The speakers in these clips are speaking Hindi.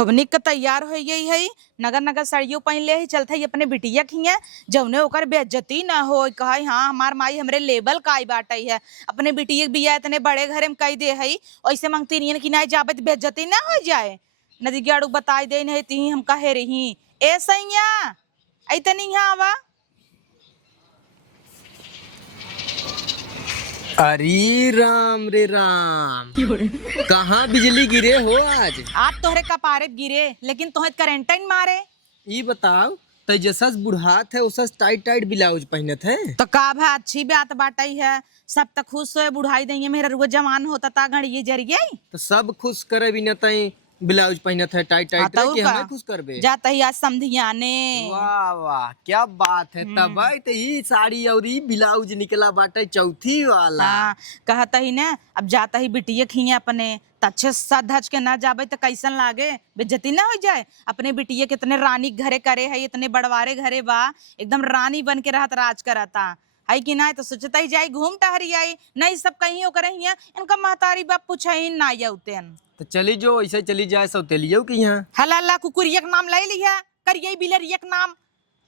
खूब निक तैयार हो गई है। नगर नगर साड़ियों पहन ले ही चलते ही अपने बिटिया खिया जौने ओकर बेइज्जती ना हो कहा हाँ हमार माई हमरे लेबल काई बाटई है। अपने बिटिया बिया इतने बड़े घरे में कही दे है ऐसे मांगती नहीं कि ना जाबे तो बेइज्जती ना हो जाए। नदी गाड़ू बताई दे नहीं ती हम कहे रही ए सैया ऐतनी यहाँ आवा। अरे राम रे राम कहाँ बिजली गिरे हो आज। आज तोहरे कपारे गिरे लेकिन तोहे करंट मारे। ये बताओ तेजसस बुढ़ात है उसस टाइट टाइट ब्लाउज पहनत है। तो का भा अच्छी बात बाटई है। सब तक खुश हो बुढ़ाई देंगे मेरा रुआ जवान होता ता घड़ी जरिए तो सब खुश करे बिना तई ब्लाउज पहनत है टाइट टाइट रे कि हमें खुश करबे। जाता ही आज समधियाने। वाह वाह क्या बात है। तब तो ये साड़ी और ये ब्लाउज निकला बाटे चौथी वाला। हाँ कहता ही ना अब जाता ही बिटिया खिए अपने अच्छे सज धज के ना जाबे तो कैसन लागे बेइज्जती ना हो जाए। अपने बिटिया के इतने रानी घरे करे है इतने बड़वारे घरे बा एकदम रानी बन के रहत राज करता है कि ना। तो सोचता ही जाए घूम टहरी आई नहीं सब कहीं हो करे इनका महतारी बाप पूछा ही ना उतेन। तो चली जो ऐसे चली जाए सौतेलियो की यहाँ हला कुकुरिया नाम ले लिया करिए बिलरिया नाम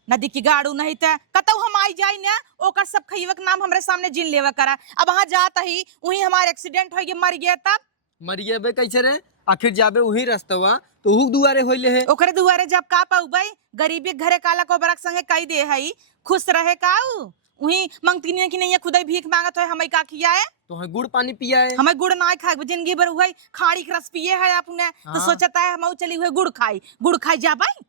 नदी की गाड़ू नहीं था कतौ हम आई जाए ना ओकर सब खइवक नाम हमरे सामने जिन लेवा करा। अब वहां जाता ही वही हमारे एक्सीडेंट हो गए मर गया तब मरिए बे कैसे रे आखिर जाबे वही रास्तवा तो हु दुआरे होइले है। ओकरे दुआरे जब का पाऊ भाई गरीबी घरे काला को बरक संगे कई दे हई खुश रहे काऊ वही मंगती नहीं कि नहीं खुदाई भीख मांगत है हमें का किया है तो है गुड़ पानी पिया है। हमें गुड़ ना खाए जिंदगी भर हुई खाड़ी के रस पिए है आपने तो सोचता है हम चली हुए गुड़ खाई जा भाई।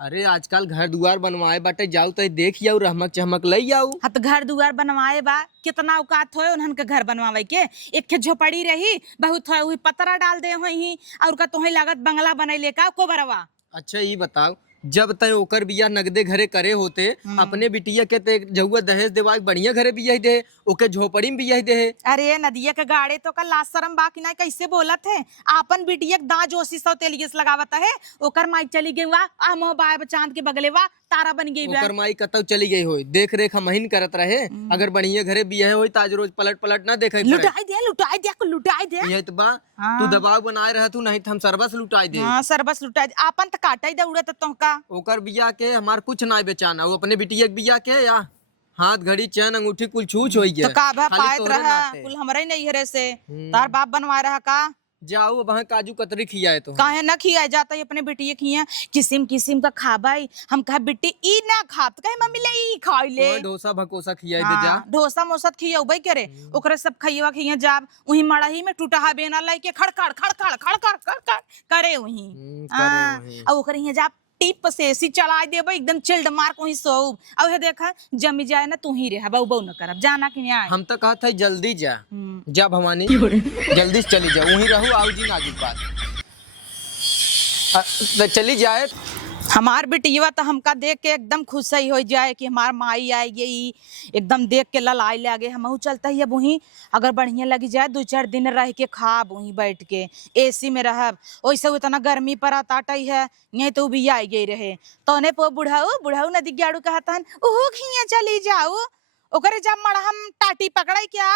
अरे आजकल घर दुआर बनवाए बाटे जाऊ तो देख आऊ रहमक चहमक लई आऊ। हाँ तो घर दुआर बनवाए बा कितना औकात हो उन्हन के घर बनवावे के एक के झोपड़ी रही बहुत हो हुई पतरा डाल दे ही और का तोहे लागत बंगला बनैले का को बरवा। अच्छा ये बताओ जब तय ओकर बिया नगदे घरे करे होते अपने बिटिया के ते जहुआ दहेज देवा बढ़िया घरे बिया दे ओके झोपड़ी में बिया दे। अरे नदिया के गाड़े तो का लाश शरम बाकी ना कैसे बोलत है आपन बिटिया दां जोशी सौ तेलियस लगावत है ओकर माई चली गई वा आ मोह बाय चांद के बगले वा तारा बन गई ओकर माई कतौ चली गई होई देख रेख हमहिन करत रहे अगर बढ़िया घरे बिया होई ताज रोज पलट पलट ना देखे लुटाई दे ये तो बा तू दबाव बनाए रह तू नहीं तो हम सर्वस लुटाई दे। हां सर्वस लुटाई दे आपन त काटाई दे उड़े तो का ओकर बिया के हमार कुछ ना बेचाना वो अपने बिटिया के बिया के या हाथ घड़ी चैन अंगूठी कुल छूछ होई गया तो का भा पायत रहा कुल हमरे नहीं हरे से तार बाप बनवाए रहा का जाओ अब काजू कतरी खियाए तो काहे न खिया जाता है अपने बिटिया खिया किस्म किस्म का खाबाई हम कहा बिट्टी ई ना खात कहे मम्मी ले ई खाई ले डोसा भकोसा खियाए दे जा डोसा मोसा खियाउबई करे ओकरे सब खइवा खिया जाब वही मड़ाही में टूटा बेना लेके खड़खड़ खड़खड़ खड़खड़ खड़खड़ करे वही हां और ओकरे हिया जाब टिप से ऐसी चला देबे एकदम चिल्ड मार को ही सोब अब हे देखा जमी जाए ना तू ही रे बऊ बऊ न करब जाना कि नहीं हम तो कहत है जल्दी जा जा भवानी जल्दी से चली जा वहीं रहू आओ जी आगे बात चली जाए। हमार बिटिया तो हमका देख के एकदम खुश ही हो जाए कि हमार माई आई गई एकदम देख के ललाई लगे हम चलता ही अब वहीं अगर बढ़िया लगी जाए 2-4 दिन रह के खाब वहीं बैठ के एसी में रहब वैसे इतना गर्मी पर ताटई है यही तो भी आई गई रहे तो ने पो बुढ़ाऊ नदी गाड़ू कहता ओहो खिया चली जाओ ओकरे जब मड़हम टाटी पकड़ाई क्या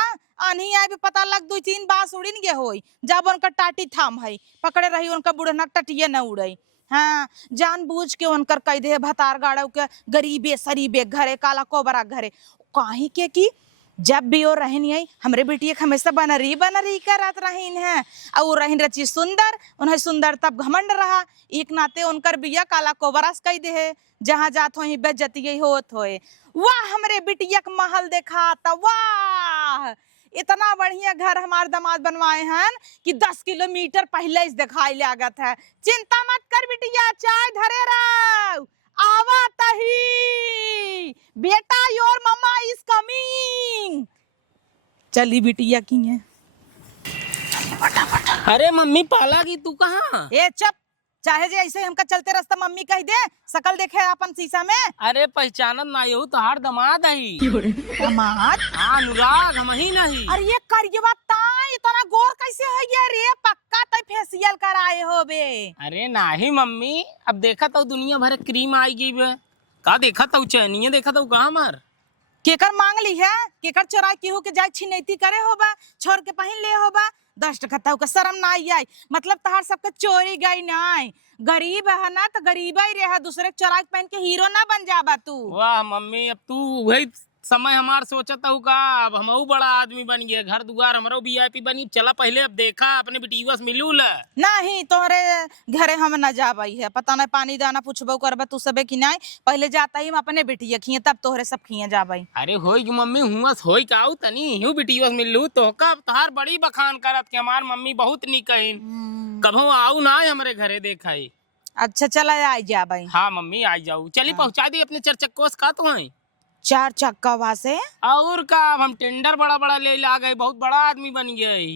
आनी आए भी पता लग 2-3 बास उड़िन गे होई जब उनका टाटी थाम है पकड़े रही उनका बुढ़ना टटिए न उड़ई। हाँ जानबूझ के उनकर कह दे भतार गाड़ो के गरीबे सरीबे घरे काला कोबरा घरे काहे के कि जब भी वो रहन यही हमरे बेटिया हमेशा बनरी करत रहीन है और रहन रची सुंदर उन्हें सुंदर तब घमंड रहा एक नाते उनकर बिया काला कोबरास कह दे है जहाँ जात हो बेज्जती होत होए। वाह हमरे बिटिया का महल देखा था वाह इतना बढ़िया घर हमारे दामाद बनवाए हैं कि 10 किलोमीटर पहले इस दिखाई लागत है। चिंता मत कर बिटिया चाय धरे रहो आवा तही बेटा योर मम्मा इज कमिंग। चली बिटिया की है अरे मम्मी पाला की तू कहाँ ए चुप चाहे जे ऐसे हमका चलते रास्ता मम्मी कह दे सकल देखे अपन शीशा में। अरे पहचानत ना यू तोहार दमाद आई दामाद अनुराग हम ही नहीं। अरे ये करियवा ताई इतना गोर कैसे हो गया रे पक्का तय फेशियल कराए होबे। अरे नहीं मम्मी अब देखा तो दुनिया भर क्रीम आई गई बे का देखा तो चैनिया देखा तो कहाँ मार केकर मांग ली है केकर चोरा केहू के जाय छिनैती करे होबा छोड़ के पहन ले होबा 10 टका का शर्म ना आई मतलब तहार सबके चोरी गई नहीं गरीब है ना तो गरीब ही रहे, दूसरे के चौराहे पहन के हीरो ना बन जाबा तू। वाह मम्मी, अब तू वही समय हमार सोचत हूँ का। अब हमहू बड़ा आदमी बन गए, घर दुआर हमरो वीआईपी बनी। चला पहले अब देखा अपने बिटिया से मिलू ला। नहीं तोहरे घरे हम न जाबई है, पता नहीं पानी दाना पूछबो करबा तू सबे कि नहीं, पहले जाता ही हम अपने बिटिया खिए तब तोहरे सब खिए जाबई। अरे होई कि मम्मी हुआ होई का आऊ तनी यूं बिटिया से मिलू तो का तहार बड़ी बखान करत कि हमार मम्मी बहुत नी कहिन। कभो आऊ ना हमरे घरे देखाई। अच्छा चला आई जाबई। हाँ मम्मी आ जाऊ, चली पहुंचा दी अपने 4 चक्कों से का तो है। 4 चक्का वहां से। और का अब हम टेंडर बड़ा बड़ा ले ला गए, बहुत बड़ा आदमी बन गए।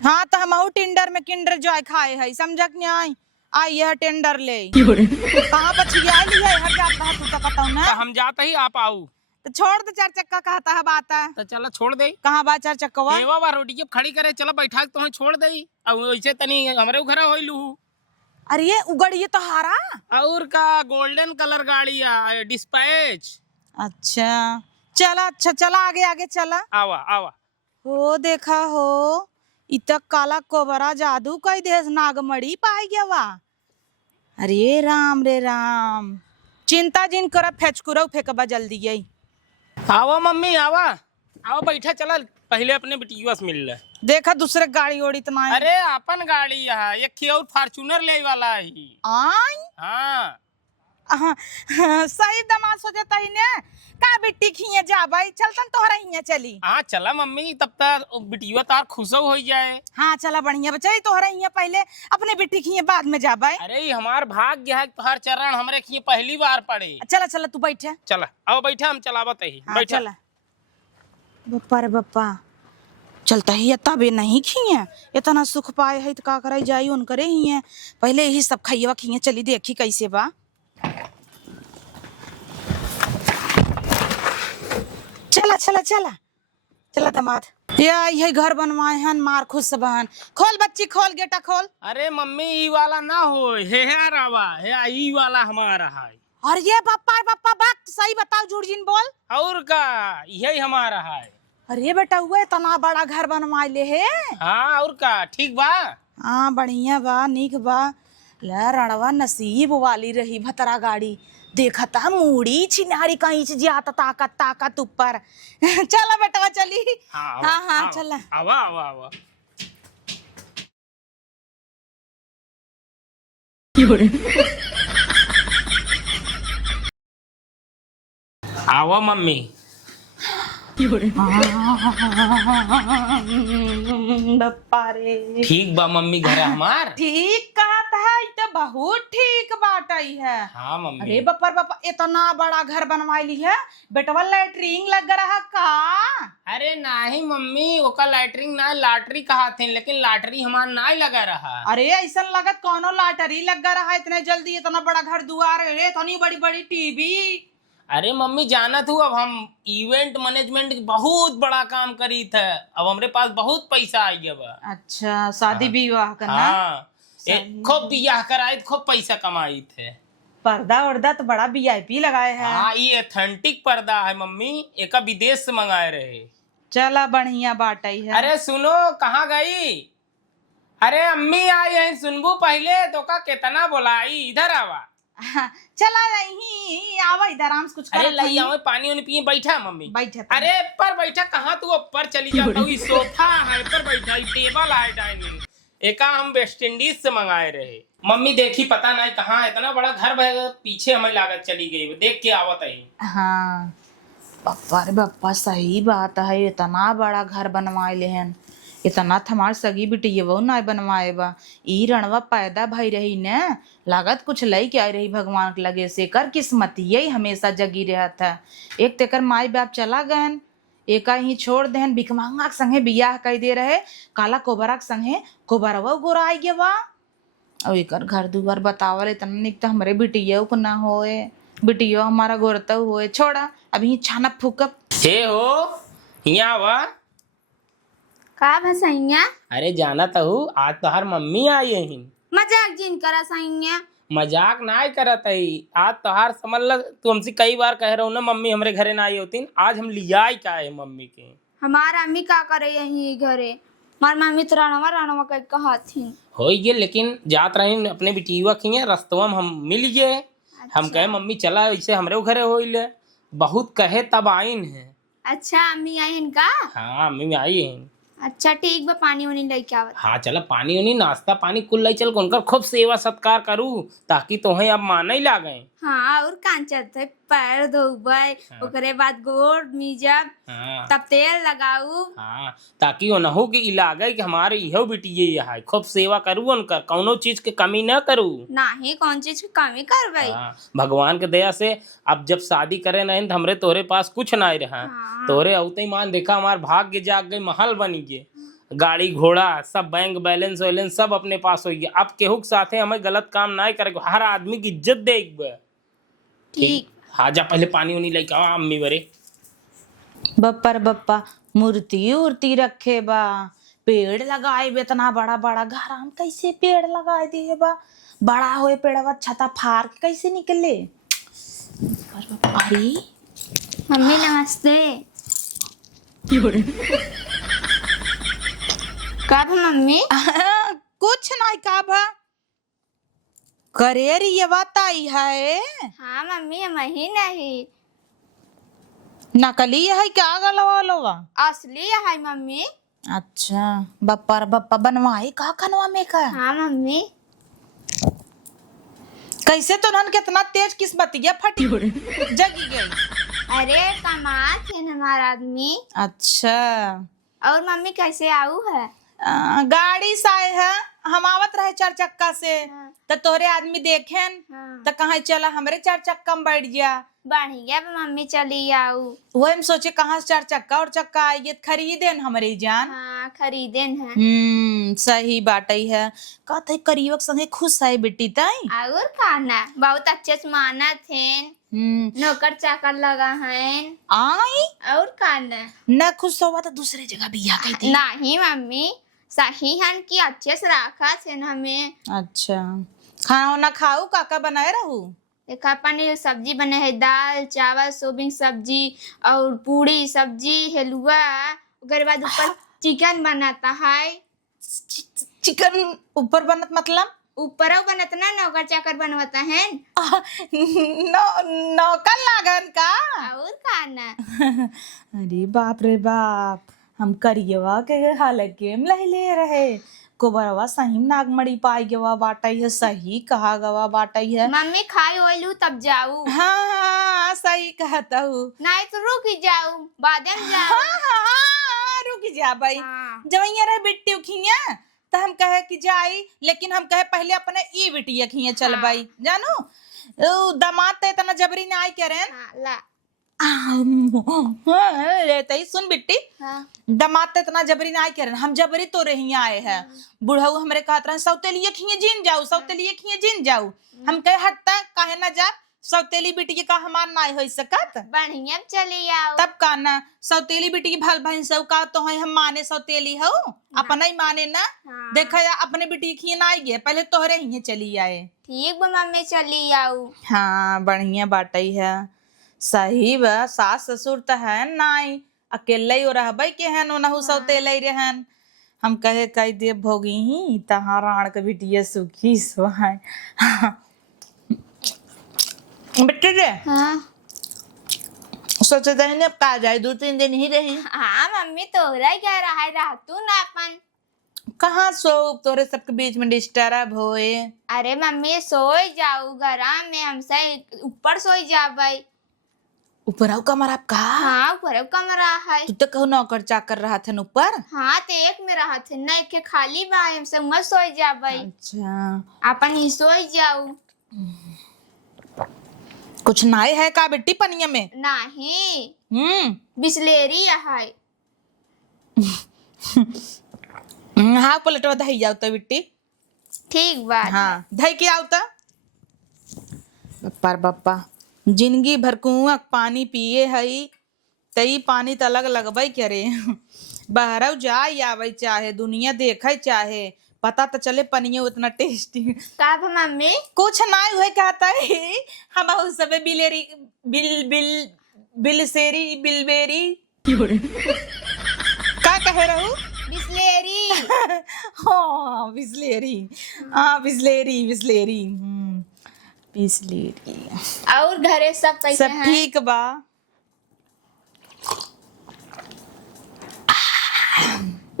हाँ तो हम टिंडर में किंडर जॉय खाए है, समझक नहीं आई। आई यह टेंडर ले कहाँ पर छिया ली है, हर जाता है तू तो बताऊ ना। तो हम जाते ही आप आऊ तो छोड़ दे 4 चक्का कहता है बात है। तो चला छोड़ दे। कहाँ बा 4 चक्का? एवा बा रोटी के खड़ी करे, चला बैठा तो छोड़ दे। अब वैसे तनी हमरे घर होई लू। अरे ये उगड़िए तो हारा। और का गोल्डन कलर गाड़ी है डिस्पैच। अच्छा चला, अच्छा चला आगे आगे चला। आवा आवा। हो देखा हो, इतक काला कोबरा जादू कई देश नागमड़ी पाई गया वा। अरे राम रे राम, चिंता जिन कर फेचकुरऊ फेंकबा जल्दी यही। आवा मम्मी आवा आवा, बैठा चला पहले अपने बिटिया से मिल ले। देखा दूसरे गाड़ी ओड़ी इतना है। अरे अपन गाड़ी है, एक और फॉर्च्यूनर ले वाला है। आई हाँ हाँ, सही दमाद सोचता ही ने का बिट्टी खिए जा भाई, चलतन तोहरा हिया चली। हाँ चला मम्मी, तब तक बिटिया तार खुश हो जाए। हाँ चला बढ़िया बच्चा, तोहरा हिया पहले अपने बिट्टी खिए बाद में जा भाई। अरे ये हमार भाग्य है, तोहर चरण हमरे खिए पहली बार पड़े। चला चला तू बैठे। चला आओ बैठा, हम चलावत ही। हाँ, बैठा चला बप्पा रे बप्पा, चलता ही तबे नहीं खिए, इतना सुख पाए है तो का करे जाई उन करे ही है। पहले यही सब खइया खिए, चली देखी कैसे बा। चला चला चला चला दमाद, ये घर बनवाए हैं मार खुश बहन। खोल बच्ची खोल, गेटा खोल। अरे मम्मी ई वाला ना हो, हे रवा हे ई वाला हमारा है। और ये बप्पा बात सही बताओ, झूठ जिन बोल। और का यही हमारा है। अरे बेटा हुआ इतना बड़ा घर बनवा ले है। हाँ और का ठीक बा। हाँ बढ़िया बा, निक बा। ले रणवा नसीब वाली रही भतरा गाड़ी, देखता मूड़ी छिनारी कहीं से जाता ताकत ताकत ऊपर। चला बेटा चली। हाँ हाँ हाँ आवा, चला। आवा आवा आवा। आवा मम्मी। बप्पा रे ठीक बा मम्मी घर हमार। ठीक कहता है, तो बहुत ठीक बात आई है। हाँ मम्मी। अरे बप्पा इतना बड़ा घर बनवा ली है, बेटवा लैट्रिन लग रहा का? अरे नहीं मम्मी, ओका लैटरिंग ना लॉटरी कहा थे, लेकिन लॉटरी हमार ना लगा रहा। अरे ऐसा लगत कोनो लॉटरी लग रहा है, इतने जल्दी इतना बड़ा घर दुआर रे, इतनी बड़ी बड़ी टीवी। अरे मम्मी जाना तू, अब हम इवेंट मैनेजमेंट बहुत बड़ा काम करी थे, अब हमरे पास बहुत पैसा आ गया बा। अच्छा शादी विवाह करना। हाँ खूब बियाह कराए, खूब पैसा कमाई थे। पर्दा वर्दा तो बड़ा वीआईपी लगाए है। हाँ ये ऑथेंटिक पर्दा है मम्मी, एक विदेश से मंगाए रहे। चला बढ़िया बात आई है। अरे सुनो कहाँ गई? अरे अम्मी आई है, सुनबू पहले तो का कितना बोलाई, इधर आवा। चला यही आवा इधर, आराम से कुछ कर। अरे लाई आओ पानी वानी पिए, बैठा मम्मी। बैठे अरे पर बैठा कहाँ, तू ऊपर चली जाता हूँ। सोफा है पर बैठा, टेबल है डाइनिंग, एक हम वेस्ट इंडीज से मंगाए रहे। मम्मी देखी पता नहीं कहाँ इतना बड़ा घर पीछे हमें लागत चली गई, देख के आवत है। हाँ बप्पा रे बप्पा सही बात है, इतना बड़ा घर बनवाए ले हन, इतना थमार सगी बिटिया वो ना बनवाए बा। ई रणवा पैदा भई रही ने, लागत कुछ लई के आई रही भगवान के लगे से, कर किस्मत यही हमेशा जगी रहा था। एक तेकर माई बाप चला गए, एका ही छोड़ देहन, भिकमंगा के संगे बियाह कई दे रहे, काला कोबरा के संगे कोबरवा गोरा आई गया बा। और एकर घर दुआर बतावल इतना निक तो हमरे बिटिया को ना होए, बिटिया हमारा गोरता होए। छोड़ा अभी छाना फूकब। हे हो यहाँ वा। का भसैया? अरे जाना तो हूँ, आज तो हर मम्मी आई है। मजाक जिन करा सैया। मजाक ना करत है, आज तोहार समझ ल, तू हमसे कई बार कह रहा हूँ ना मम्मी हमरे घरे ना आई होती, आज हम लिया का है मम्मी के। हमारा अम्मी का करे यही घरे? मार मम्मी तो रानवा रानवा कह कहथिन। हो ये, लेकिन जात रही अपने बिटिया खिए रस्तवा में हम मिल गए। हम कहे मम्मी चला ऐसे हमरे घरे होइले, बहुत कहे तब आइन है। अच्छा अम्मी आई हैं का? हाँ मम्मी आई है। अच्छा ठीक बा, पानी उनी लेके आवत। हाँ चला पानी उनी नाश्ता पानी कुल लाई चल, उनका खूब सेवा सत्कार करूँ ताकि तोहें अब माने ही लागे। हाँ और कांचत है, पैर धोबे, ओकरे बाद गोड़ मिजब, हाँ तब तेल लगाऊ। हाँ, ताकि वो न हो कि ई लागे कि हमारे इहो बिटिये है, खूब सेवा करूँ उनकर, कौनो चीज के कमी न करूँ। नाही कौन चीज की कमी करबे। हाँ, भगवान के दया से अब जब शादी करे नहीं तो हमरे तोरे पास कुछ नहीं रहा। हाँ। तोरे औते ही मान देखा हमार भाग्य जाग गई, महल बनी गए, गाड़ी घोड़ा सब, बैंक बैलेंस वैलेंस सब अपने पास हो गया। अब केहू के साथे हमें गलत काम नहीं करे, हर आदमी की इज्जत देख। ठीक। हाँ जा पहले पानी उनी लेके आओ अम्मी बरे। बप्पा रे बप्पा, मूर्ति उर्ति रखे बा, पेड़ लगाए बे, इतना बड़ा बड़ा घर हम कैसे पेड़ लगाए दिए बा, बड़ा होए पेड़वा छता फाड़ के कैसे निकले। अरे मम्मी नमस्ते। कब मम्मी? कुछ नहीं का बा, करे ये बात आई है। हाँ मम्मी हम ही नहीं, नकली है क्या गलवा लोवा? असली है मम्मी। अच्छा बप्पा रे बप्पा, बनवाई का खनवा में का? हाँ मम्मी। कैसे तो नन कितना तेज किस्मतिया फटी जगी गई। अरे कमात है हमारा आदमी। अच्छा और मम्मी कैसे आऊ है? गाड़ी से आए है, हम आवत रहे 4 चक्का से, हाँ। तो तोहरे आदमी देखेन हाँ। तो कहाँ चला हमरे 4 चक्का में बैठ गया। बढ़िया बा मम्मी, चली आऊ। वही हम सोचे कहाँ से 4 चक्का और चक्का आइए खरीदेन हमारी जान। हाँ खरीदेन है। सही बात ही है। कहते करीबक संगे खुश है बेटी ताई। और खाना बहुत अच्छे से माना थे, नौकर चाकर लगा है। आई और खाना न खुश हुआ तो दूसरे जगह बिया कहती। नहीं मम्मी, सही हन की अच्छे से रखा थे हमें। अच्छा खाना वाना खाऊ, काका बनाए रहू? देखा पनीर सब्जी बने है, दाल चावल सोयाबीन सब्जी और पूरी सब्जी हलवा, उसके बाद ऊपर चिकन बनाता है। चिकन ऊपर बनत मतलब? ऊपर बनत ना, नौकर चाकर बनवाता है। नौकर लागन का? और खाना अरे बाप रे बाप, हम करियवा के हालके में ले रहे कोबरवा सही नागमड़ी पाई गवा बाटाई है, सही कहा गवा बाटाई है। मम्मी खाई ओलू तब जाऊ। हाँ सही कहता हूँ। नहीं तो रुक ही जाऊ, बाद में जाऊ। हाँ रुक जा भाई। हाँ। जब यहाँ रहे बिट्टी खिया तो हम कहे कि जाई, लेकिन हम कहे पहले अपने ई बिटिया खिया चल हाँ। भाई, जानू दामाद तो इतना जबरी ना आई करे। हाँ, ला। लेते ही सुन बिट्टी, हाँ। दामाद तो इतना जबरी ना आई करे, हम जबरी तो रही आए हैं। बुढ़ऊ हमरे कहत रहे सौतेलिए खिए जिन जाऊ, सौतेलिए खिए जिन जाऊ। हम कहे हटता काहे ना जा, सौतेली बिटिया का हमार ना हो सकत। बढ़िया चली आओ। तब का ना सौतेली बिटी की भल भैंस का तो है, हम माने सौतेली हो अपना ही माने ना। हाँ। देखा जा अपने बिटी खिए ना आई गए, पहले तोहरे ही चली आए। ठीक बा मम्मी, चली आऊ। हाँ बढ़िया बाटई है, सही बा। सास ससुर तो है नाई, अकेले ही रहबे के हन, ओनहु सौतेले रहन। हम कहे कई दे भोगी ही तहां राण के बिटिया सुखी सोहाय। बेटे रे हाँ। सोचे दही अब का जाए, 2-3 दिन ही रही। हाँ मम्मी, तोहरा क्या रहा रह तू ना अपन। कहाँ सो तोरे सबके बीच में डिस्टर्ब होए। अरे मम्मी सोई जाऊ घरा में, हमसे ऊपर सोई जाबे। ऊपर आओ कमरा का? हाँ ऊपर कमरा है। तू तो कहू नौकर चाकर रहा थे ऊपर। हाँ तो एक में रहा थे ना, एक खाली बा, हमसे मत सोई जाबे। अच्छा अपन ही सोई जाऊ। कुछ नाई है का बेटी पनिया में? नहीं बिस्लेरी है। हाँ पलटवा दही जाओ तो बेटी। ठीक बात। हाँ दही के आओ तो। बप्पा रे बप्पा, जिंदगी भर कुआं पानी पिए हई, तई पानी तो अलग लगबे करे। बाहर जाए आवे चाहे, दुनिया देखे चाहे, पता तो चले पनिया उतना टेस्टी। का मम्मी? कुछ ना हुए कहता है, हम सबे बिलेरी बिल बिल बिलसेरी बिलबेरी का कहे रहू? Bisleri Bisleri. हाँ बिस्लेरी, हाँ बिस्लेरी बिस्लेरी, बिस्लेरी। और घरे सब कैसे सब हैं? ठीक बा।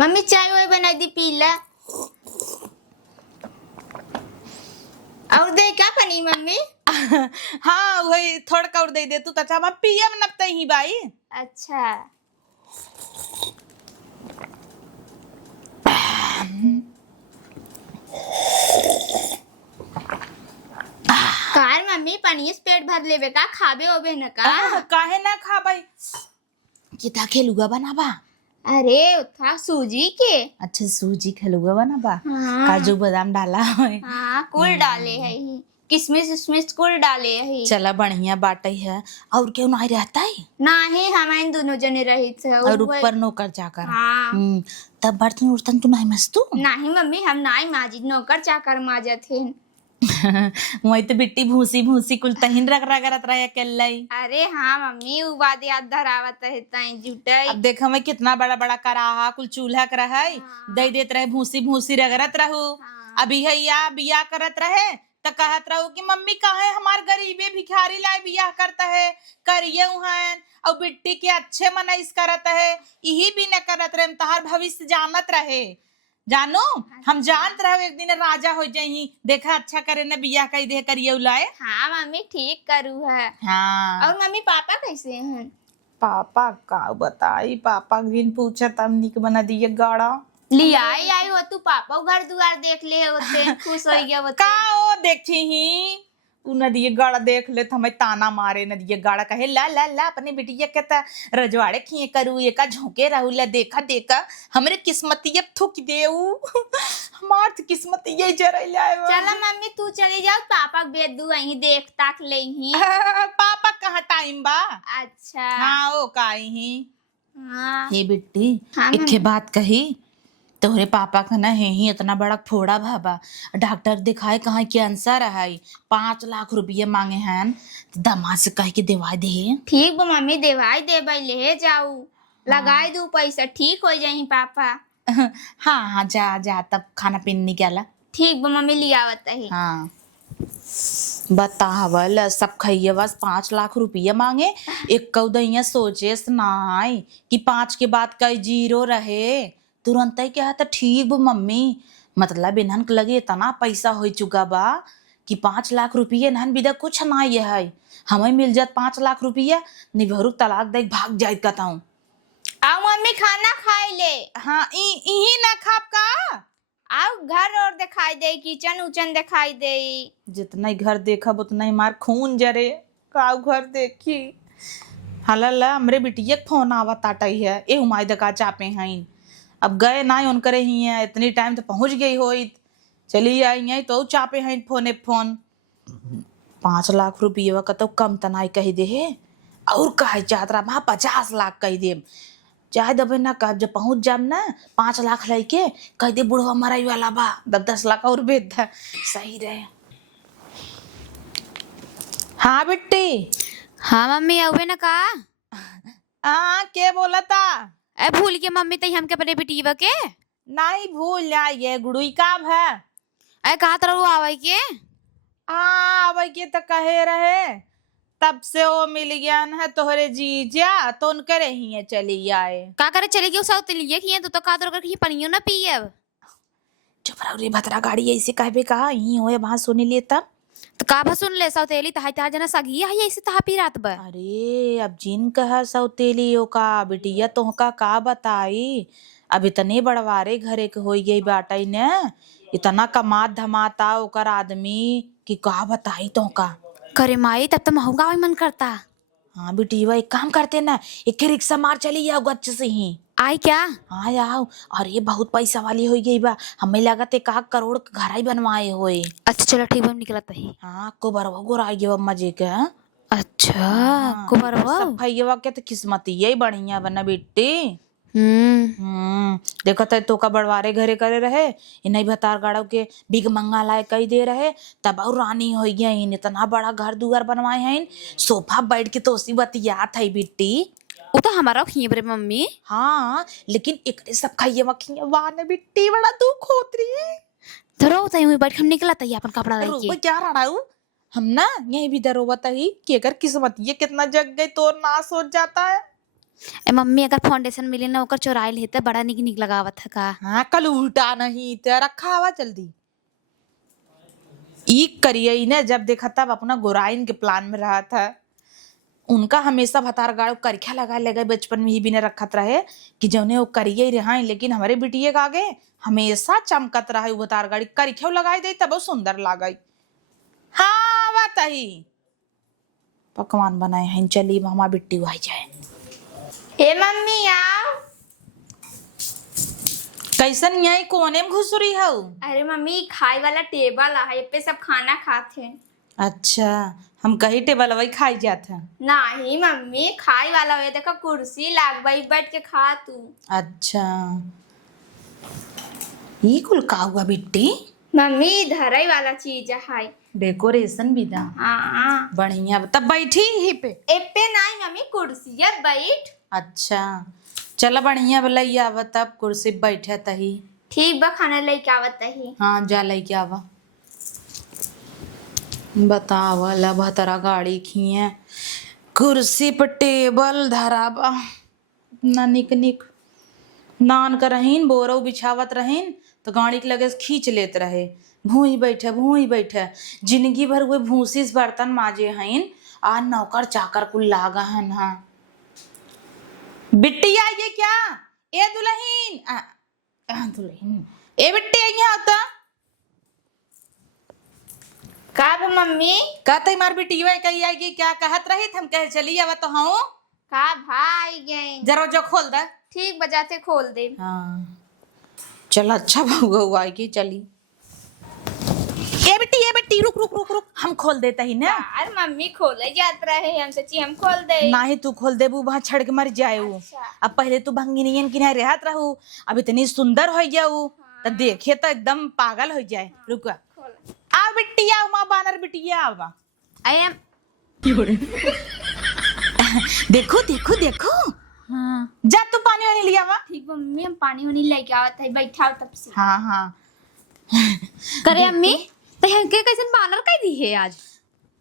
मम्मी चाय वाय बना दी पीला। और दे क्या पनी मम्मी? हाँ वही थोड़ा और दे तू तथा हम पियम नपते ही बाई। अच्छा। कार मम्मी पनीर पेट भर लेवे का खाबे ओबे न का? काहे ना खा भाई, किता खेलुआ बनाबा? अरे उथा सूजी के। अच्छा सूजी खेलुआ बनाबा, हाँ। काजू बादाम डाला है। हाँ कुल डाले है ही, किसमिस उसमिस कुल डाले है। चला बढ़िया बाटे है। और क्यों नहीं रहता है? नहीं हम दोनों जने रही थे और ऊपर नौकर चाकर। हाँ। तब बर्तन उर्तन तू नहीं मस्तू? नहीं मम्मी हम नाई माजिद नौकर चाकर माजत थे। वही तो बिट्टी भूसी भूसी कुल तहिन रख रगरत रहे अकेला ही। अरे हाँ मम्मी वो बात याद धरावत है ताई जुटाई। अब देख हमें कितना बड़ा बड़ा कराहा कुल चूल्हा कर है, हाँ। दे देत रहे भूसी भूसी रगरत रहू। हाँ। अभी हैया बिया करत रहे तो कहत रहू कि मम्मी काहे हमार गरीबे भिखारी लाए बियाह करता है, करिए उहन और बिट्टी के अच्छे मनईस करत है, यही भी न करत रहे, तहार भविष्य जानत रहे। जानो हम जानत रहे एक दिन राजा हो जाही, देखा अच्छा करे न बियाह कई दे करिए उलाए। हाँ मम्मी ठीक करू है। हाँ। और मम्मी पापा कैसे हैं? पापा का बताई, पापा दिन पूछा तब निक बना दिए गाड़ा। लियाई आई हो तू पापा घर दुआर देख ले होते खुश हो गया होते। का ओ देखी ही उ नदिए गाड़ा देख ले तो हमें ताना मारे, नदिए गाड़ा कहे ला ला ला अपनी बिटिया के ता रजवाड़े खिए करू एका झोंके रहू ला, देखा देखा हमरे किस्मतिये थुक देऊ हमार तो किस्मतिये जरई लाए। चला मम्मी तू चली जाओ पापा बेद दू वहीं देख ताक ले ही। पापा कहाँ टाइम बा? अच्छा। हाँ ओ काई ही। हाँ। हे बिट्टी हाँ, इखे बात कही, तोहरे पापा का ना है ही इतना बड़ा फोड़ा भाबा, डॉक्टर दिखाए कहाँ कैंसर है, 5 लाख रुपये मांगे हैं, दामाद से कह के दवाई दे। ठीक बा मम्मी दवाई दे ले जाऊ, लगाई दू पैसा ठीक हो जाही पापा। हाँ हाँ जा जा तब खाना पीना निकाला। ठीक बा मम्मी लियावत है। हाँ बतावल सब खइए बस 5 लाख रुपये मांगे, एक कौदैया सोचेस नाई कि 5 के बाद कई 0 रहे, तुरंत ही क्या था ठीक बा मम्मी, मतलब इन्हन के लगे इतना पैसा हो चुका बा कि 5 लाख रुपये इन्हन बिदा कुछ ना ये है, हमें मिल जात 5 लाख रुपया निभरू तलाक दे भाग जाए कहताऊँ। आओ मम्मी खाना खाए ले। हाँ यही ना खाप का, आओ घर और दिखाई दे, किचन उचन दिखाई दे। जितना ही घर देखब उतना ही मार खून जरे, का घर देखी। हला हमरे बिटिया फोन आवत आटई है, ए उमाय दका चापे हैं, अब गए ना उनकरे ही है, इतनी टाइम तो पहुंच गई हो, चली आई है तो चापे हैं फोने फोन। 5 लाख रुपये का तो कम तनाई कही दे है, और कहे चाहत रहा 50 लाख कही दे, चाहे दबे ना कब जब पहुंच जाम ना 5 लाख लेके कह दे बुढ़वा मराई वाला बा, 10 लाख और भेज दे, सही रहे। हाँ बिट्टी। हाँ मम्मी आवे ना का? हाँ के बोला था? ए भूल के मम्मी तई हमके अपने बिटिया के नहीं भूल जाइए, गुड़ुई काब है। ए कहा तरह आवे के? हाँ अब के तो कहे रहे, तब से वो मिल गया है तोहरे जीजा, तो उनके रही है चली आए। का करे चले गए साउथ लिए किए तो का तरह करके पनियो ना पिए अब। चुप रहो रे भतरा, गाड़ी ऐसे कहबे कहा यही हो वहां सुनी लिए तब तो का भा सुन ले सौतेली तहाई तहा जना सगी है ऐसे तहा पी रात ब। अरे अब जिन कहा सौतेलियो का बिटिया तोहका का बताई, अब इतने बड़वारे घरे के हो गई बाटई ने, इतना कमात धमाता ओकर आदमी कि का बताई तोहका। करे माई तब तो महंगा वही मन करता। हाँ बिटिया एक काम करते ना, एक रिक्शा मार चली जाओ गच्छ से ही। आई क्या? हाँ आओ, और ये बहुत पैसा वाली हो गई बा, हमें लगत 1 करोड़ का घर ही बनवाए होए। अच्छा चलो ठीक बा निकलत ही। हाँ को बरवा गोराई गए मजे के। अच्छा कुबर सब भैया के तो किस्मत यही बढ़िया बना बेटी। हम्म देखो तो का बड़वारे घरे करे रहे, इन्हीं भतार गाड़ो के बिग मंगा लाए कई दे रहे, तब और रानी हो गई, इतना बड़ा घर दुआर बनवाए हैं, सोफा बैठ के तो उसी बतियात है बिट्टी। वो तो हमारा खिए बरे मम्मी। हाँ लेकिन एक सब खाइए मखिया वाह ने बिट्टी बड़ा दुख होत रही। धरो तई हुई बैठ हम निकला तई अपन कपड़ा अरे लेके। वो क्या रहा हूँ हम ना यही भी डरो बताई कि अगर किस्मत ये कितना जग गई तो नाश हो जाता है। ए मम्मी अगर फाउंडेशन मिले ना ओकर चोराइल हेते बड़ा निक लगावत है का। हाँ कल उल्टा नहीं ते रखा हुआ जल्दी ई करिए ही ना। जब देखा तब अपना गोराइन के प्लान में रहा था। उनका हमेशा भतार गाड़ करखा लगा लगे बचपन में ही भी ने रखत रहे कि जौने वो करिए ही रहा। लेकिन हमारे बिटिया का आगे हमेशा चमकत रहा वो भतार गाड़ी करखे लगाई दे तब सुंदर लागई। हाँ बात ही पकवान बनाए हैं चली मामा बिट्टी हुआ जाए। हे मम्मी आओ। कैसन यही कोने में घुस रही है? अरे मम्मी खाए वाला टेबल है ये पे सब खाना खाते हैं। अच्छा हम कहीं टेबल वही खाई जाते हैं। नहीं मम्मी खाए वाला हो देखो कुर्सी लाग भाई बैठ के खा तू। अच्छा ये कुल का हुआ बिट्टी? मम्मी धराई वाला चीज है। डेकोरेशन भी था हाँ बढ़िया। तब बैठी ही पे? एपे नहीं मम्मी कुर्सी है बैठ। अच्छा चल बढ़िया भलैया आवा तब कुर्सी पे बैठे तही। ठीक बा खाना लेके आवत ही। हाँ जा लेके आवा। बतावा ला भतरा गाड़ी खिए कुर्सी पर टेबल धराबा ना निक निक नान कर रहीन बोरो बिछावत रहीन तो गाड़ी के लगे से खींच लेत रहे। भूई बैठे जिंदगी भर हुए भूसी से बर्तन माजे हईन आ नौकर चाकर कुल लागा हन। हाँ बिट्टी आइए क्या? ए दुल्हीन ए बिट्टी आई होता का बा मम्मी? कहते मार बिट्टी कही आएगी क्या कहत रही हम कहे चली आवा तो हाँ का भाई गए जरा जो खोल दे। ठीक बजाते खोल दे। हाँ चल अच्छा बहु आएगी चली। ए बिट्टी रुक रुक रुक रुक हम खोल देता ही ना। यार मम्मी खोले जात रहे हम सोची हम खोल दे। ना ही तू खोल देबू वहां छड़ के मर जाए। अच्छा। अब पहले तू भंगिनियन किनारे रहत रहू अब इतनी सुंदर हो जाऊ तो देखे तो एकदम पागल हो जाए। रुका खोल। आ बिट्टिया माँ बानर बिटिया आवा। आई एम देखो देखो देखो हां जा तू पानी वानी लिया वा। ठीक बा मम्मी हम पानी वानी लेके आवत है बैठा हो तब से। हाँ हाँ करे अम्मी तई के कैसन बानर कह दी है आज।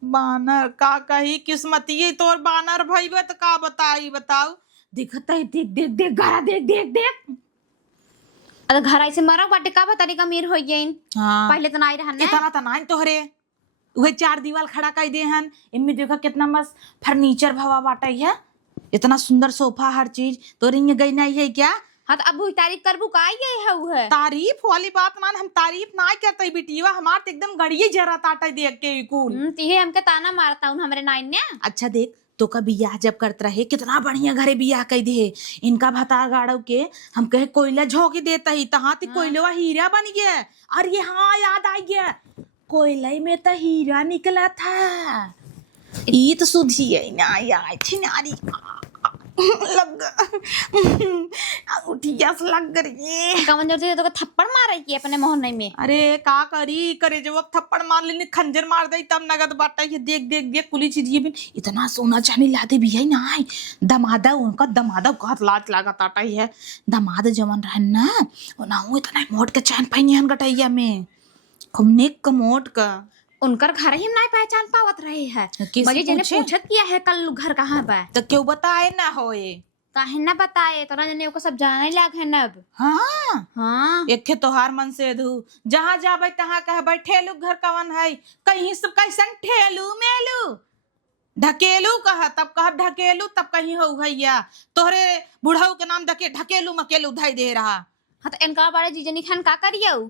बानर का कही किस्मती तोर बानर भईबे तो का बताई बताऊ। दिखता है देख देख देख गारा देख देख देख। अरे घर आई से मरा बाटे का बतानी का मीर हो गईन। हाँ पहले तो नहीं रहने इतना तो नहीं तोहरे वही चार दीवार खड़ा कर दे हन। इनमें देखा कितना मस्त फर्नीचर भवा बाटा है इतना सुंदर सोफा हर चीज। तो रिंग गई नहीं है क्या? हाँ तो अब तारीफ करबू का ये है तारीफ वाली बात मान हम तारीफ ना करते बिटिया हमार तो एकदम गड़िए जरा ताटा देख के कुल। तिहे हमके ताना मारता हूं हमरे नाइन ने। अच्छा देख तो का बियाह जब करत रहे कितना बढ़िया घरे बियाह कह दे। इनका भता गाड़ो के हम कहे कोयला झोंक देता ही तहाँ तो कोयलवा हीरा बन गया। अरे हाँ याद आ गया कोयले में तो हीरा निकला था। ई तो सुधी है ना यार छिनारी लग अंगूठिया से लग गई। कमन जोर से तो थप्पड़ मारे की अपने मोहन में। अरे का करी करे जो वक्त थप्पड़ मार लेने खंजर मार दे तब नगद बाटा ये देख देख देख कुली चीज ये भी इतना सोना चांदी लादे भी है ना। दमादा उनका दमादा बहुत लाज लगा ताटा ही है। दमाद जमन रहन ना वो ना वो इतना मोट के चैन पाई हन गटैया में खुमने कमोट का उनकर घर ही नहीं पहचान पावत रहे है। मुझे जने पूछत किया है कल घर कहाँ बा तो क्यों बताए ना होए? काहे ना बताए तोरा जने को सब जाने लाग है ना अब। हाँ हाँ एक तोहार मन से धू जहाँ जाबे तहाँ कह बैठेलू घर कवन है कहीं सब कैसन ठेलू मेलू ढकेलू कह तब कह ढकेलू तब कहीं हो भैया तोहरे बुढ़ऊ के नाम ढकेलू मकेलू धाई दे रहा। हाँ तो इनका बड़े जीजनी खान का करियो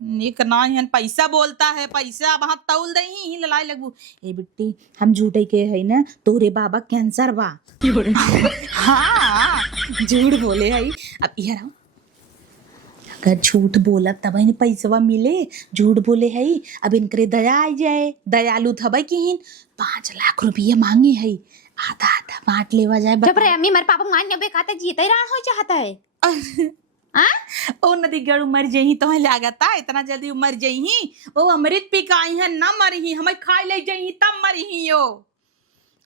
निक ना हन पैसा बोलता है पैसा वहां तौल दे ही ललाई लगू। ए बिट्टी हम झूठे के है ना तोरे बाबा कैंसर बा। हाँ झूठ बोले है। अब इधर आओ अगर झूठ बोलब तब इन्हें पैसा मिले। झूठ बोले है अब इनकरे दया आ जाए दयालु थबे कि 5 लाख रुपया मांगे है आधा आधा बांट लेवा जाए। जब रे अम्मी मेरे पापा मान ने कहते जीते रान हो चाहता है। ओ नदी गड़ मर जही तो लागता इतना जल्दी मर जही। ओ अमृत पी के आई है ना मरही हमें खाई ले जही तब मरही यो।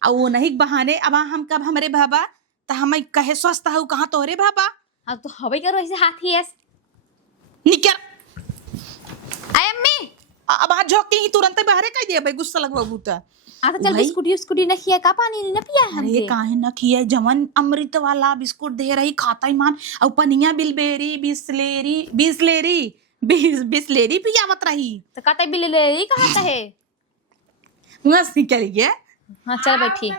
और वो नहीं बहाने अब हम कब हमारे बाबा तो हम कहे स्वस्थ हूँ कहाँ तोहरे बाबा अब तो हवे करो ऐसे हाथी है निकल आय अम्मी अब आज झोंकी ही तुरंत बाहर कह दिया भाई गुस्सा लगवाबू तो आ तो चल भाई। बिस्कुट न खिया का पानी न पिया है अरे काहे न किया जमन अमृत वाला बिस्कुट दे रही खाता ही मान और पनिया बिलबेरी बिस्लेरी पियावत रही तो कहते बिल ले ही कहाँ का है बस निकल गया हाँ चल बैठी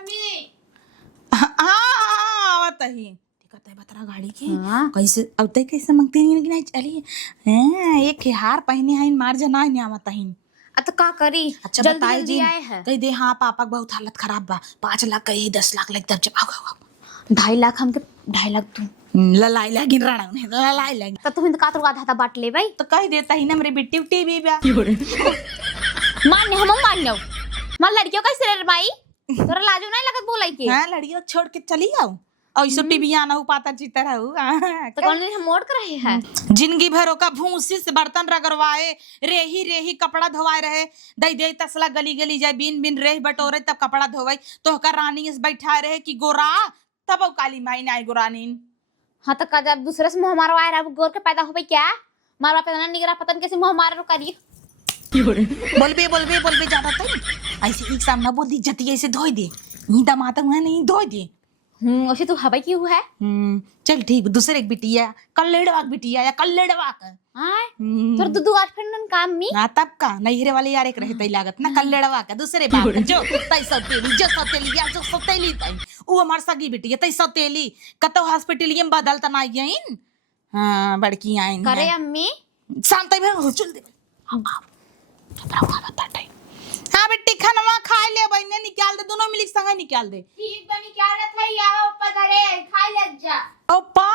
आवत ही कहते बतरा गाड़ी की हाँ। कैसे अब तक कैसे मांगते नहीं चली हैं एक हार पहने हैं मार जना नहीं आवत ही तो का करी अच्छा जल्दी बताए जल्दी जी आए है कह दे हाँ पापा का बहुत हालत खराब बा 5 लाख कही 10 लाख लग तब जब आओ 2.5 लाख हमके 2.5 लाख तू ललाई लगी रण ललाई लगी तो तुम का तो आधा आधा बांट ले भाई तो कह देता ही ना मेरे बिट्टी उट्टी भी बा मान्य हम मान्य मां लड़कियों का सिर भाई तोरा लाजो नहीं लगत बोलाई के हाँ लड़कियों छोड़ के चली आओ और इसे टीवी आना पाता चिता रहू तो कौन दिन हम मोड़ कर रहे हैं जिंदगी भरों का भूसी से बर्तन रगड़वाए रेही रेही कपड़ा धोवाए रहे दई दई तसला गली गली जाए बिन बिन रेह बटोरे तब कपड़ा धोवाई तो का रानी इस बैठा रहे कि गोरा तब काली माई ना आई गोरानीन हाँ तो जब दूसरे से मुंह मारवाए रहा गोर के पैदा हो भाई क्या मारवा पैदा निगरा पतन कैसे मुंह मार करिए बोलबे ज्यादा तो ऐसे एक सामने बोल दी जती ऐसे धोई दे नहीं दमाता हुआ नहीं धोई दे वैसे तू हवाई क्यों है चल ठीक दूसरे एक बिटिया कल्लेड़वाक बिटिया या कल्लेड़वाक हां तोर दुदू आठ फंडन काम मी ना तब का नैहरे वाले यार एक रहते लागत ना कल्लेड़वाक दूसरे बाप का जो तई सतेली जो सतेली या जो सतेली तई वो हमार सगी बिटिया तई सतेली कतो हॉस्पिटल में बदलता ना आइन हां बड़की आइन करे अम्मी शाम तक हो चल दे हम हाँ बेटी खाना खा ले बहने निकाल दे दोनों मिलके संग निकाल दे ठीक बनी क्या रथ है या ऊपर धरे खाई लग जा ओप्पा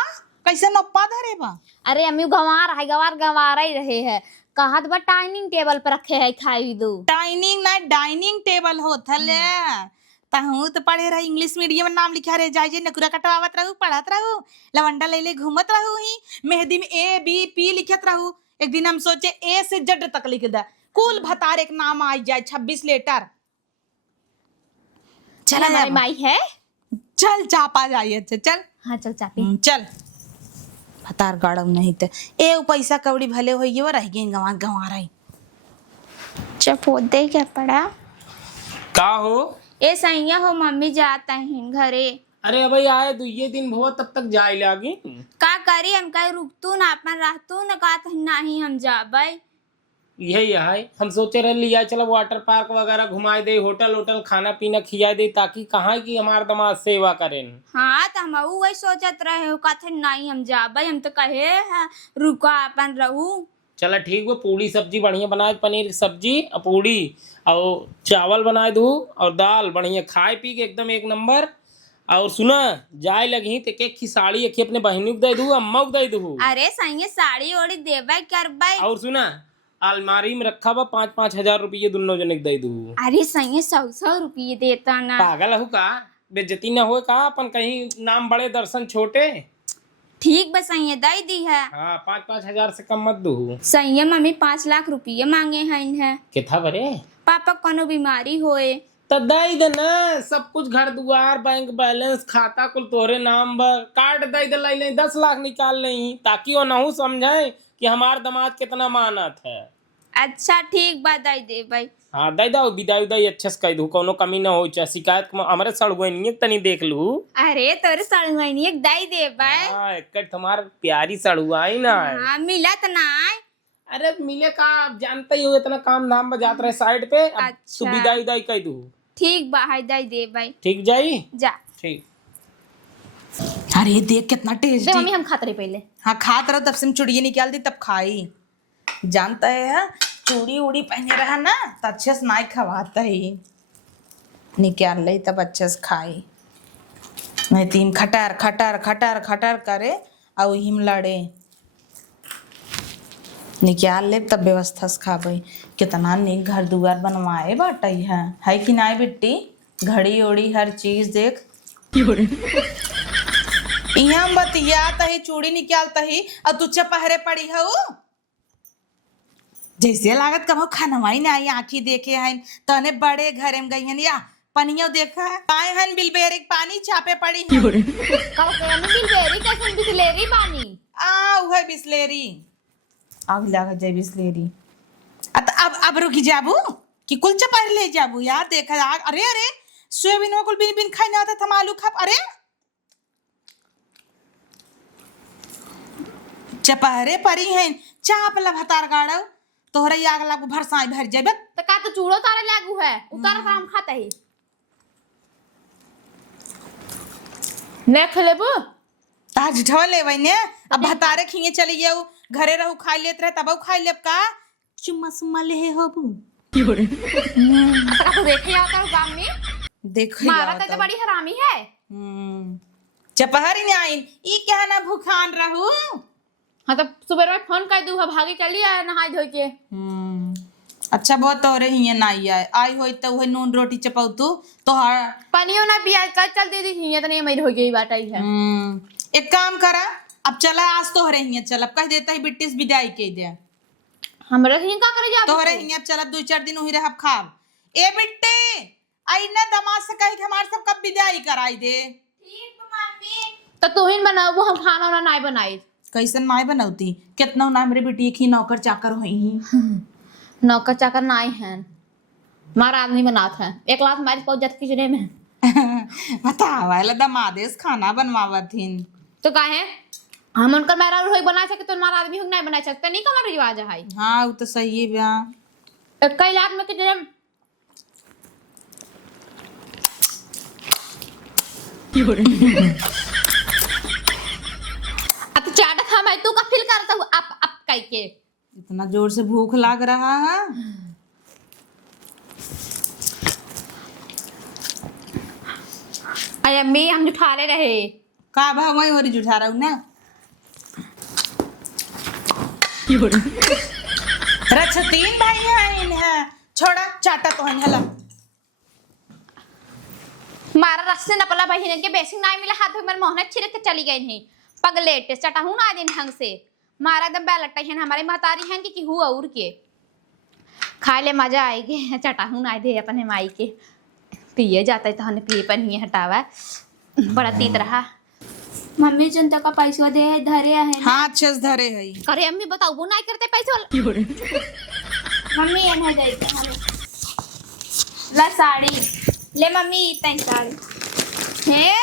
कैसे नप्पा धरे बा अरे अम्मी गंवार ही रहे है कहा तो डाइनिंग टेबल पर रखे है खाई दो डाइनिंग ना डाइनिंग टेबल होता ले ताहू तो पढ़े रही इंग्लिश मीडियम में नाम लिखा रहे जाइए नकुरा कटवावत रहू पढ़त रहू लवंडा ले ले घूमत रहू ही मेहंदी में A-B-P लिखत रहू एक दिन हम सोचे A से Z तक लिख दे कुल भतार एक नाम आ जाए 26 लेटर चल हमारी माई है चल चापा जाइए चल हाँ चल चापी चल भतार गाड़ो नहीं तो ए पैसा कौड़ी भले हो ये रह गई गंवा रही चपोदे क्या पड़ा का हो ए सैया हो मम्मी जाता है घरे अरे भाई आए तो ये दिन भो तब तक जाए लागे का करी हम कहीं रुकतू ना अपन रहतू ना का नहीं हम जाबे यही है हम सोचे रहे लिया चलो वाटर पार्क वगैरह घुमाए दे होटल खाना पीना खिया दे ताकि कहाँ की हमारे दमाद सेवा करें हाँ तो हम वही सोचत रहे हो कथे नहीं हम जाबे हम तो कहे है रुका अपन रहू चला ठीक वो पूड़ी सब्जी बढ़िया बनाए पनीर की सब्जी और पूड़ी और चावल बनाए दू और दाल बढ़िया खाए पी के एकदम एक नंबर और सुना जाए लगी तो एक की साड़ी एक अपने बहनी को दे दू अम्मा को दे दू अरे सही साड़ी ओड़ी देबे करबे और सुना अलमारी में रखा हुआ 5-5 हजार रुपये दोनों जने दे दू अरे सही 100 रुपये देता ना पागल हो का बेइज्जती ना हो का अपन कहीं नाम बड़े दर्शन छोटे ठीक बस सही दे दी है हाँ 5-5 हजार से कम मत दू सही मम्मी 5 लाख रुपये मांगे हैं इन्हें कितना बरे पापा कोनो बीमारी होए तो दे दे ना सब कुछ घर दुआर बैंक बैलेंस खाता कुल तोरे नाम पर कार्ड दे दे ले 10 लाख निकाल नहीं ताकि वो नहू समझे कि हमार दामाद कितना मानत है अच्छा ठीक बात दे दे भाई हाँ दे दो विदाई उदाई अच्छे से कह दू कोनो कमी ना हो चाहे शिकायत हमारे सड़गोनी तनी देख लू अरे तोरे सड़ुआनी एक दे दे भाई हाँ एक तुम्हार प्यारी सड़ुआई ना है हाँ मिलत ना अरे मिले का जानते ही हो इतना काम धाम बजात रहे साइड पे अब अच्छा। तू विदाई उदाई कह दू ठीक बा है दे दे भाई ठीक जाई जा ठीक अरे देख कितना दे टेस्टी मम्मी हम खाते रहे पहले हाँ खात रहो तब से चूड़िया निकाल दी तब खाई जानता है चूड़ी उड़ी पहने रहा ना तो अच्छे से नहीं खवाता ही निकाल ले तब अच्छे से खाई नहीं तीन खटर खटर खटर खटर करे और हिम लड़े निकाल ले तब व्यवस्था से खाबे कितना नीक घर दुआर बनवाए बाटई है कि नहीं बिट्टी घड़ी उड़ी हर चीज देख यहाँ बतियाता ही चूड़ी निकालता ही और तू चपहरे पड़ी हो जैसे लागत कहो खानवाई ना आई आँखी देखे हैं तने बड़े घर में गई हैं या पनियो देखा है आए हन बिलबेरी के पानी छापे पड़ी है कहो के हम बिलबेरी कैसन बिसलेरी बानी उहे बिस्लेरी आग लगा जाए बिस्लेरी अब रुकी जाबू कि कुलचा पहले ले जाबू यार देखा आग अरे अरे सोयाबीन में कुल बिन बिन खाई ना था हम आलू खा अरे चपहरे परी हैं चाप ला भतार गाड़ो तोहरा ये आग लागू भरसाई भर जाबे तो का तो चूड़ो तारे लागू है उतार कर हम खाता ही ने खलेबू तार जिठवा लेवै ने अब भतारे खिए चली गयो घरे रहू खाई लेत रहे तब खाई लेब का चुम्मा सुम्मा ले होबू का तो देखे आता हूं गांव में देखो मारा तो बड़ी हरामी है चपहरी ने आइन ई क्या ना भूखान रहू हां तो सुबह में फोन कर दू भागी चली आ नहाई धोई के अच्छा बहुत तोरे हिये नाई आई होई त उहे नून रोटी चपौतू तोहर पानियो ना पिया चल दीदी हिये तो नहीं मई हो गई बात आई है एक काम करा अब चला आज तोहरे हिये चल अब कह देता ही बिट्टिस विदाई के दे हमरा हिये का करे जा तोहरे हिये अब चल 2-4 दिन वही रहब खाब ए बिट्टी आई ना दमाद से कही के हमार सब कब विदाई कराई दे ठीक मम्मी। तो तू ही बनाओ हम खाना ना नहीं बनाई कैसन माय बनौती कितना ना मेरे बेटी की नौकर चाकर होई नौकर चाकर नहीं है मारा आदमी बनात है एक लाख मारी पहुंच जात किचने में बतावा वाला दमादेस खाना बनवावथिन तो काहे हम उनकर मेरा रोई बना सके तो हमारा आदमी हम नहीं बना सकते नहीं कमर रिवाज है हाँ वो तो सही है बा एक कई लाख में कितने अब चाटा खा मैं तू का फील करता हूँ आप कई के इतना जोर से भूख लग रहा है अरे अम्मी हम उठा ले रहे का भा वही और जुठा रहा हूँ ना रक्षा 3 भाई हैं इन्हें छोड़ा चाटा तो हला मारा रास्ते न पला भाई के बेसिंग नहीं मिला हाथ में मेरे मोहने छिड़क के चली गई नहीं पगलेट चटा हूं ना दिन ढंग से मारा एकदम बैलटा है हमारे महतारी हैं कि हुआ और के खाए ले मजा आएगी चटा हूं ना दे अपने माई के पिए जाता है तो हने पिए पर नहीं हटावा बड़ा तीत रहा मम्मी जनता का पैसा दे धरे है ना। हाँ अच्छे से धरे है करे अम्मी बताओ वो नहीं करते पैसे वाला मम्मी ये ना दे ला साड़ी ले मम्मी तई साड़ी है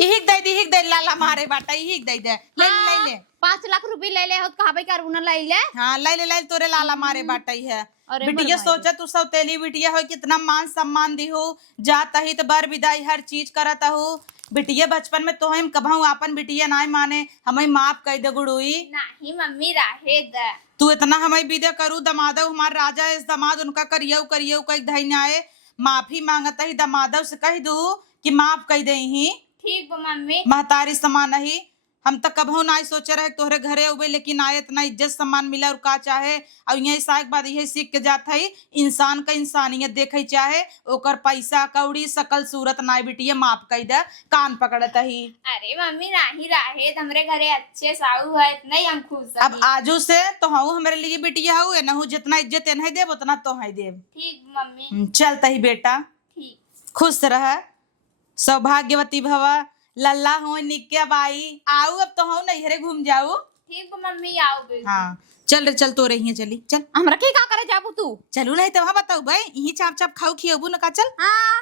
यही दे लाला मारे बाटा यही दे ले 5 लाख रुपए ले ले हो कहा भाई कर उन ले ले हाँ ले तोरे लाला मारे बाटा ही है अरे बिटिया सोचा तू सब तेली बिटिया हो कितना मान सम्मान दी हो जाता ही तो बर विदाई हर चीज करता हो बिटिया बचपन में तो हम कभाऊ आपन बिटिया ना माने हमें माफ कर दे गुड़ुई नहीं मम्मी राहे द तू इतना हमें विदा करू दमादव हमार राजा इस दमाद उनका करियो कई धैन आए माफी मांगता ही दमादव से कह दू कि माफ कर दे ही ठीक बा मम्मी। महतारी समान ही हम तक कभू ना सोचे रहे तोहरे घरे उबे लेकिन आए इतना इज्जत सम्मान मिला और का चाहे और यही साक बात यही सीख के जात है इंसान का इंसानियत देखे चाहे ओकर पैसा कौड़ी सकल सूरत ना बिटिया माफ कर दे कान पकड़त ही अरे मम्मी नहीं राहे हमरे घरे अच्छे साहू है नहीं हम खुश अब आजू से तो हूँ हमारे लिए बिटिया हूँ न जितना इज्जत नहीं देव उतना तो है देव ठीक मम्मी। चलता ही बेटा ठीक खुश रह सौभाग्यवती भवा लल्ला हो निक्या बाई आओ अब तो हो नहीं हरे घूम जाओ ठीक बा मम्मी आओ बिल्कुल। हाँ चल रे चल तो रही चली चल हमरा के का करे जाबू तू चलू नहीं तो वहाँ बताऊ भाई यही चाप चाप खाऊ खियाबू न का चल हां